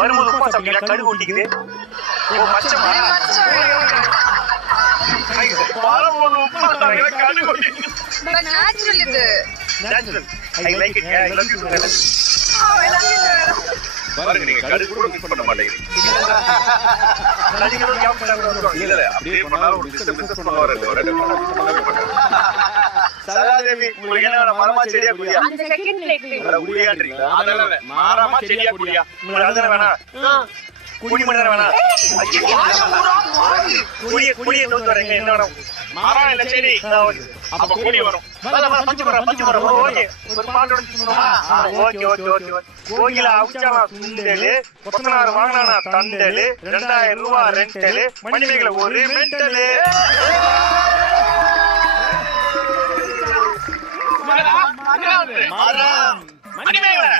வரும்போது உப்பா சாப்பிட்டீங்களா? கடுகு ஒட்டிக்குது. பச்சை பாருங்க, நீங்க கடுகு கூட மிஸ் பண்ண மாட்டேங்கிறீங்க. இல்ல அப்படியே பண்ணாலும் ஒரு பிசினஸ் பண்ண வராது. சதாதேவி, உங்களுக்கு என்ன மரமா செடியா குடியா? அந்த செகண்ட் பிளேட்ல குடியான்றீங்களா? அதனால மரமா செடியா குடியா? உங்களுக்கு அதுதானே வேணாம். குடி மணி நேரம் வேணாம். குடிய தூத்து வரேங்க. என்ன வேணும்? மரம் இல்ல செடி. அப்ப குடி வரும். பஞ்சு மரம். ஓகே, ஒரு பாட்டோட ஓகே. கோயில அவுச்சானா சுண்டலு, கொத்தனார் வாங்கினானா தண்டலு, 2000 ரூபாய் ரெண்டலு, மணிமேகலை ஒரு மெண்டலு. மரம் மணிமேகலை